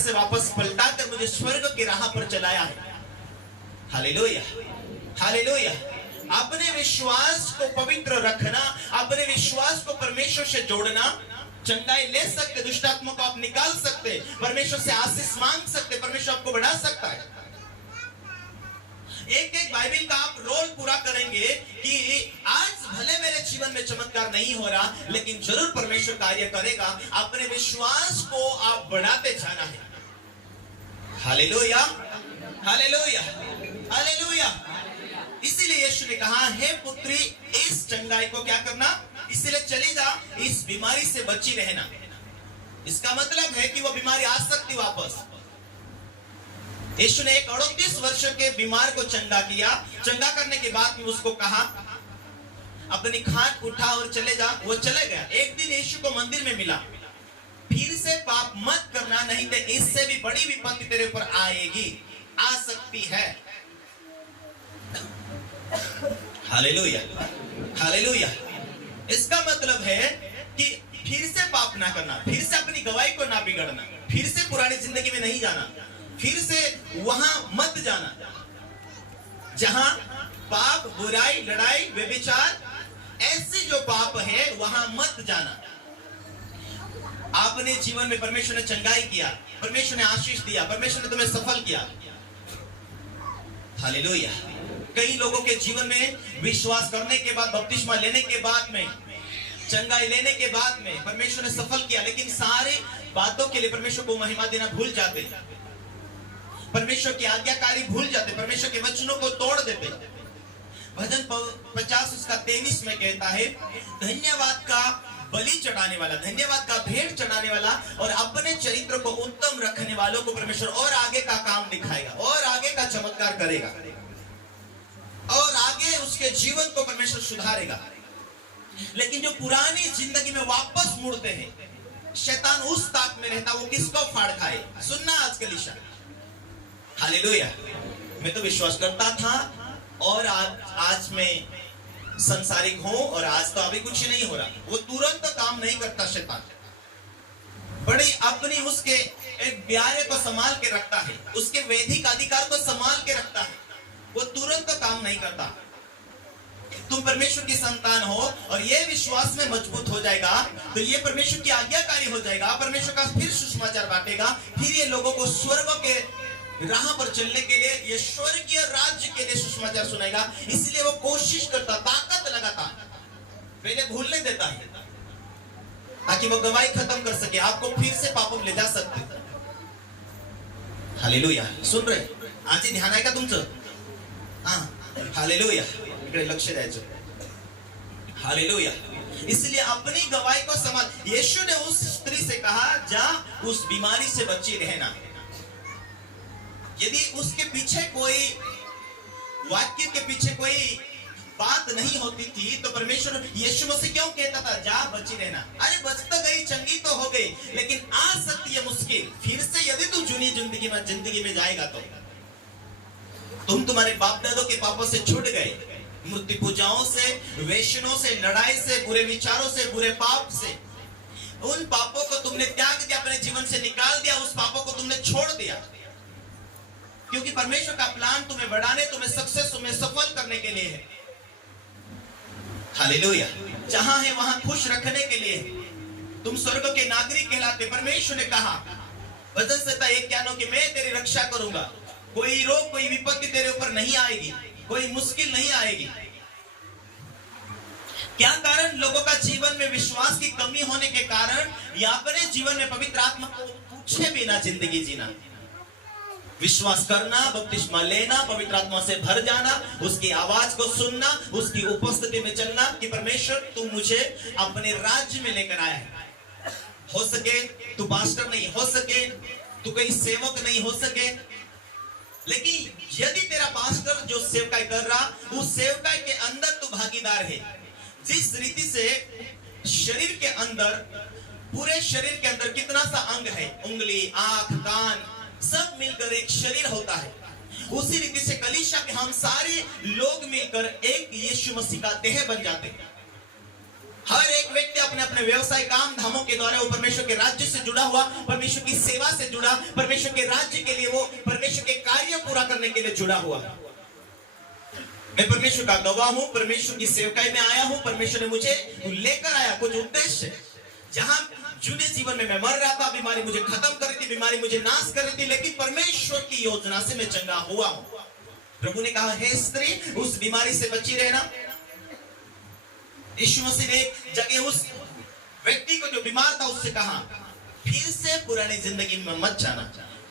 से वापस पलटाकर मुझे स्वर्ग की राह पर चलाया है। Hallelujah, hallelujah. अपने विश्वास को पवित्र रखना, अपने विश्वास को परमेश्वर से जोड़ना, चंगाई ले सकते, दुष्ट आत्मा को आप निकाल सकते, परमेश्वर से आशीष मांग सकते, परमेश्वर आपको बढ़ा सकता है। एक एक बाइबल का आप रोल पूरा करेंगे कि आज भले मेरे जीवन में चमत्कार नहीं हो रहा, लेकिन जरूर परमेश्वर कार्य करेगा। अपने विश्वास को आप बढ़ाते जाना है। Hallelujah, hallelujah, hallelujah. इसीलिए यीशु ने कहा, हे पुत्री, इस चंगाई को क्या करना, इसलिए चली जा, इस बीमारी से बची रहना। इसका मतलब है कि वो बीमारी आ सकती वापस। यीशु ने एक 38 वर्ष के बीमार को चंगा किया। चंगा करने के बाद में उसको कहा, अपनी खाट उठा और चले जा। वो चले गया। एक दिन यीशु को मंदिर में मिला, फिर से पाप मत करना, नहीं तो इससे भी बड़ी विपत्ति तेरे ऊपर आएगी, आ सकती है। Hallelujah, hallelujah. इसका मतलब है कि फिर से पाप ना करना, फिर से अपनी गवाही को ना बिगड़ना, फिर से पुरानी जिंदगी में नहीं जाना, फिर से वहां मत जाना जहां पाप, बुराई, लड़ाई, व्यभिचार, ऐसे जो पाप है वहां मत जाना। आपने जीवन में परमेश्वर ने चंगाई किया, परमेश्वर ने आशीष दिया, परमेश्वर ने तुम्हें सफल किया। हालेलुया। कई लोगों के जीवन में विश्वास करने के बाद, बपतिस्मा लेने के बाद में, चंगाई लेने के बाद में परमेश्वर ने सफल किया, लेकिन सारे बातों के लिए परमेश्वर को महिमा देना भूल जाते, परमेश्वर की आज्ञाकारी भूल जाते, परमेश्वर के वचनों को तोड़ देते। भजन 50 उसका 23 में कहता है, धन्यवाद का बलि चढ़ाने वाला, धन्यवाद का भेंट चढ़ाने वाला और अपने चरित्र को उत्तम रखने वालों को परमेश्वर और आगे का काम दिखाएगा, और आगे का चमत्कार करेगा, और आगे उसके जीवन को परमेश्वर सुधारेगा। लेकिन जो पुरानी जिंदगी में वापस मुड़ते हैं, शैतान उस ताक में रहता, वो किसको फाड़ खाए। सुनना आज के लिशा। हालेलुया। मैं तो विश्वास करता था और आज मैं संसारिक हूं, और आज तो अभी कुछ नहीं हो रहा। वो तुरंत काम नहीं करता शैतान, बड़ी अपनी उसके एक प्यारे को संभाल के रखता है, उसके वैधिक अधिकार को संभाल के रखता है, वो तुरंत काम नहीं करता। तुम परमेश्वर की संतान हो और ये विश्वास में मजबूत हो जाएगा, तो ये परमेश्वर की आज्ञाकारी हो जाएगा, परमेश्वर का फिर सुसमाचार बांटेगा, फिर ये लोगों को स्वर्ग के राह पर चलने के लिए, ये स्वर्गीय राज्य के लिए सुसमाचार सुनाएगा। इसलिए वो कोशिश करता, ताकत लगाता, पहले भूलने देता है, ताकि वो गवाही खत्म कर सके, आपको फिर से पापों में ले जा सकते। हालेलुया। सुन रहे? आज ही ध्यान आहे का तुमचं? हाँ, हालेलुया। इकडे लक्ष द्यायचं। हालेलुया। इसलिए अपनी गवाही को संभाल। यीशु ने उस स्त्री से कहा, जा उस बीमारी से बची रहना। यदि उसके पीछे कोई वाक्य के पीछे कोई बात नहीं होती थी, तो परमेश्वर यीशु मसीह क्यों कहता था, जा बची रहना। अरे बच तो गई, चंगी तो हो गई, लेकिन आ सकती है मुश्किल फिर से। यदि तू जूनी जिंदगी में जाएगा तो तुम तुम्हारे बाप दादों के पापों से छूट गए, मूर्ति पूजाओं से, वेश्यों से, लड़ाई से, बुरे विचारों से, बुरे पाप से। उन पापों को तुमने त्याग दिया, अपने जीवन से निकाल दिया, उस पापों को तुमने छोड़ दिया, क्योंकि परमेश्वर का प्लान तुम्हें बढ़ाने, तुम्हें सक्सेस, तुम्हें सफल करने के लिए है। हालेलुया। जहां है वहां खुश रखने के लिए। तुम स्वर्ग के नागरिक कहलाते। परमेश्वर ने कहा वचन संहिता 1:9 कि मैं तेरी रक्षा करूंगा, कोई रोग, कोई विपत्ति तेरे ऊपर नहीं आएगी, कोई मुश्किल नहीं आएगी। क्या कारण? लोगों का जीवन में विश्वास की कमी होने के कारण या अपने जीवन में पवित्र आत्मा को पूछे बिना जिंदगी जीना। विश्वास करना, बपतिस्मा लेना, पवित्र आत्मा से भर जाना, उसकी आवाज को सुनना, उसकी उपस्थिति में चलना कि परमेश्वर तू मुझे अपने राज्य में लेकर आया है। हो सके तू पास्टर नहीं हो सके, तू कोई सेवक नहीं हो सके, लेकिन यदि तेरा पास्टर जो सेवकाई कर रहा, उस सेवकाई के अंदर तू भागीदार है। जिस रीति से शरीर के अंदर, पूरे शरीर के अंदर कितना सा अंग है, उंगली, आंख, कान, सब मिलकर एक शरीर होता है, उसी रीति से कलीसिया के हम सारे लोग मिलकर एक यीशु मसीह का देह बन जाते हैं। हर एक व्यक्ति अपने अपने व्यवसाय काम धामों के द्वारा वो परमेश्वर के राज्य से जुड़ा हुआ, परमेश्वर की सेवा से जुड़ा, परमेश्वर के राज्य के लिए वो परमेश्वर के कार्य पूरा करने के लिए जुड़ा हुआ। मैं परमेश्वर का गवाह हूं, परमेश्वर की सेवकाई में आया हूं, परमेश्वर ने मुझे लेकर आया कुछ उद्देश्य। जहां जूने जीवन में मैं मर रहा था, बीमारी मुझे खत्म कर रही थी, बीमारी मुझे नाश कर रही थी, लेकिन परमेश्वर की योजना से मैं चंगा हुआ हूं। प्रभु ने कहा, हे स्त्री, उस बीमारी से बची रहना। यीशु मसीह ने एक जगह उस व्यक्ति को जो बीमार था उससे कहा, फिर से पुरानी जिंदगी में मत जाना।